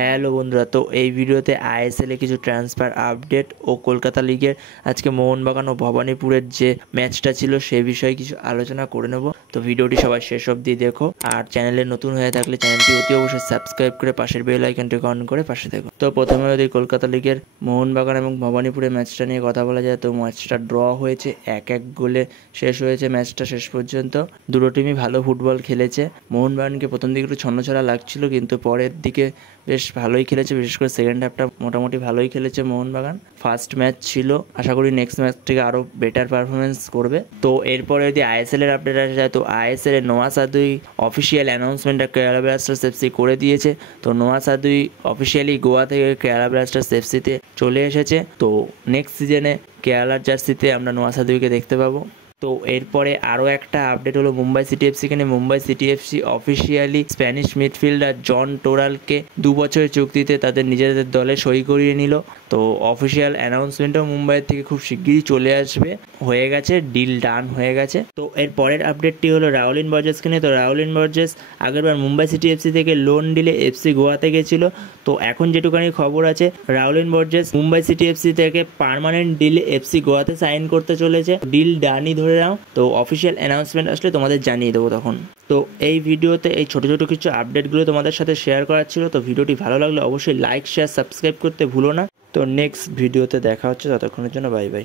Hello বন্ধুরা, তো এই ভিডিওতে আইএসএল এ কিছু ট্রান্সফার আপডেট ও কলকাতা লিগের আজকে মোহনবাগান ও ভবানীপুরের যে ম্যাচটা ছিল সে বিষয়ে কিছু আলোচনা করে নেব। তো ভিডিওটি সবাই শেষ অবধি দেখো, আর চ্যানেলে নতুন হয়ে থাকলে চ্যানেলটি অতি অবশ্যই সাবস্ক্রাইব করে পাশের বেল আইকনটিকে অন করে পাশে দেখো। তো প্রথমে যদি কলকাতা লিগের মোহনবাগান এবং ভবানীপুরের ম্যাচটা নিয়ে কথা বলা যায়, তো ম্যাচটা ড্র হয়েছে, 1-1 গোলে শেষ হয়েছে ম্যাচটা শেষ পর্যন্ত। দুটো টিমই ভালো ফুটবল খেলেছে। মোহনবাগানকে প্রথম দিকে একটু ছন্নছাড়া লাগছিল, কিন্তু পরের দিকে বেশ ভালোই খেলেছে, বিশেষ করে সেকেন্ড হাফটা মোটামুটি ভালোই খেলেছে মোহনবাগান। ফার্স্ট ম্যাচ ছিল, আশা করি নেক্সট ম্যাচ থেকে আরও বেটার পারফরমেন্স করবে। তো এরপরে যদি আইএসএল এর আপডেট আসা যায়, তো আইএসএল এর নোয়া সাদুই অফিসিয়াল অ্যানাউন্সমেন্টটা কেরালা ব্লাস্টার্স এফসি করে দিয়েছে। তো নোয়া সাদুই অফিসিয়ালি গোয়া থেকে কেরালা ব্লাস্টার্স এফসিতে চলে এসেছে। তো নেক্সট সিজনে কেরালার জার্সিতে আমরা নোয়া সাদুইকে দেখতে পাবো। তো এরপরে আরও একটা আপডেট হলো মুম্বাই সিটি এফসিকে নিয়ে। Mumbai city FC officially Spanish midfielder Jon টোরালকে 2 বছরের চুক্তিতে তাদের নিজেদের দলে সই করিয়ে নিল। তো অফিসিয়াল অ্যানাউন্সমেন্টও মুম্বাইয়ের থেকে খুব শিগগিরই চলে আসবে, হয়ে গেছে, ডিল ডান হয়ে গেছে। তো এর পরের আপডেটটি হলো রাউলিন বর্জেসকে নিয়ে। তো রাউলিন বর্জেস আগেরবার মুম্বাই সিটি এফসি থেকে লোন ডিলে এফসি গোয়াতে গেছিলো। তো এখন যেটুকানি খবর আছে, Rowling Borges Mumbai city FC থেকে পার্মানেন্ট ডিলে এফসি গোয়াতে সাইন করতে চলেছে। ডিল ডানই ধরে নাও। তো অফিসিয়াল অ্যানাউন্সমেন্ট আসলে তোমাদের জানিয়ে দেবো তখন। তো এই ভিডিওতে এই ছোটো ছোটো কিছু আপডেটগুলো তোমাদের সাথে শেয়ার করার ছিল। তো ভিডিওটি ভালো লাগলে অবশ্যই লাইক, শেয়ার, সাবস্ক্রাইব করতে ভুলো না। তো নেক্সট ভিডিওতে দেখা হচ্ছে, ততক্ষণের জন্য বাই বাই।